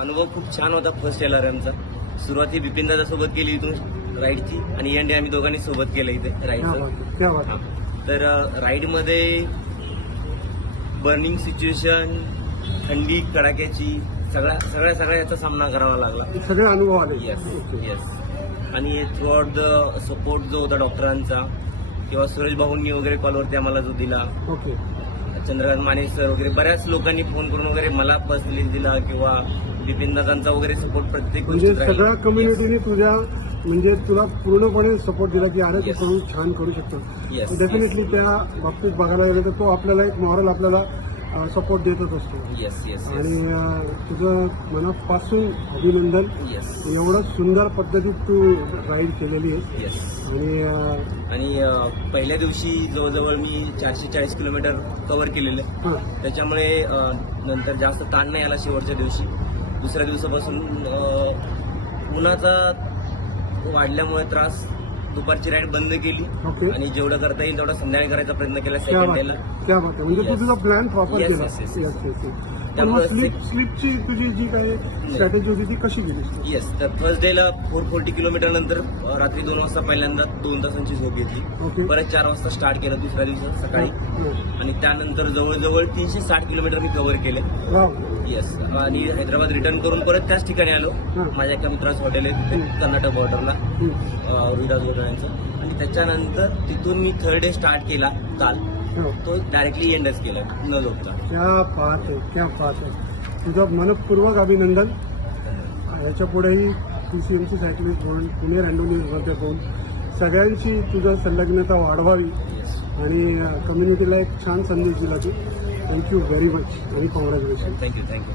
अनुभव खूप छान होता फर्स्ट एलआरएमचा. सुरुवात ही बिपिन दादा सोबत केली इथून राईडची आणि एंड आम्ही दोघांनी सोबत केलं इथे राईडचं. तर राईडमध्ये बर्निंग सिच्युएशन, थंडी कडाक्याची सगळ्या याचा सामना करावा लागला. सगळे अनुभव आले. येस. आणि थ्रू आउट द सपोर्ट जो होता डॉक्टरांचा किंवा सुरेश भाऊंनी वगैरे कॉलवरती आम्हाला जो दिला, चंद्रकांत माने सर वगैरे बऱ्याच लोकांनी फोन करून वगैरे मला पर्सनली दिला किंवा बिपिन दादांचा वगैरे सपोर्ट प्रत्येक म्हणजे सगळ्या कम्युनिटीने तुझ्या म्हणजे तुला पूर्णपणे सपोर्ट दिला की अरे तू करून छान करू शकतो. डेफिनेटली त्या बाबतीत बघायला गेलं तर तो आपल्याला एक मॉरल आपल्याला सपोर्ट देतच असतो. आणि तुझं मनापासून अभिनंदन. एवढं सुंदर पद्धतीत तू राईड केलेली आहे. आणि पहिल्या दिवशी जवळजवळ मी 440 किलोमीटर कव्हर केलेलं. त्याच्यामुळे नंतर जास्त ताण नाही आला शेवटच्या दिवशी. दुसऱ्या दिवसापासून उन्हाचा वाढल्यामुळे त्रास, दुपारची राईड बंद केली आणि जेवढं करता येईल तेवढं संध्याकाळी करायचा प्रयत्न केला सेकंड डेला. म्हणजे तू तुझा प्लॅन प्रॉपर केला. त्यामुळे स्लिपची तुझी जी काही स्ट्रॅटेजी होती ती कशी गेली? येस. तर फर्स्ट डेला 440 किलोमीटर नंतर रात्री 2 वाजता पहिल्यांदा 2 तासांची झोप घेतली. परत 4 वाजता स्टार्ट केलं दुसऱ्या दिवशी सकाळी. आणि त्यानंतर जवळजवळ 360 किलोमीटर मी कव्हर केले. येस. आणि हैदराबाद रिटर्न करून परत त्याच ठिकाणी आलो. माझ्या एका मित्राचं हॉटेल आहे तिथे कर्नाटक बॉर्डरला, रोहिदास गोटाळ्यांचं. आणि त्याच्यानंतर तिथून मी थर्ड डे स्टार्ट केला काल. तो डायरेक्टली एंडच केला न झोपता. क्या बात आहे. तुझं मनपूर्वक अभिनंदन. याच्या पुढेही PCMC सायकलिस्ट म्हणून पुणे रँडोनीमध्ये होऊन सगळ्यांची तुझं संलग्नता वाढवावी आणि कम्युनिटीला एक छान संदेश दिला की थँक्यू व्हेरी मच आणि कॉंग्रॅच्युलेशन. थँक्यू.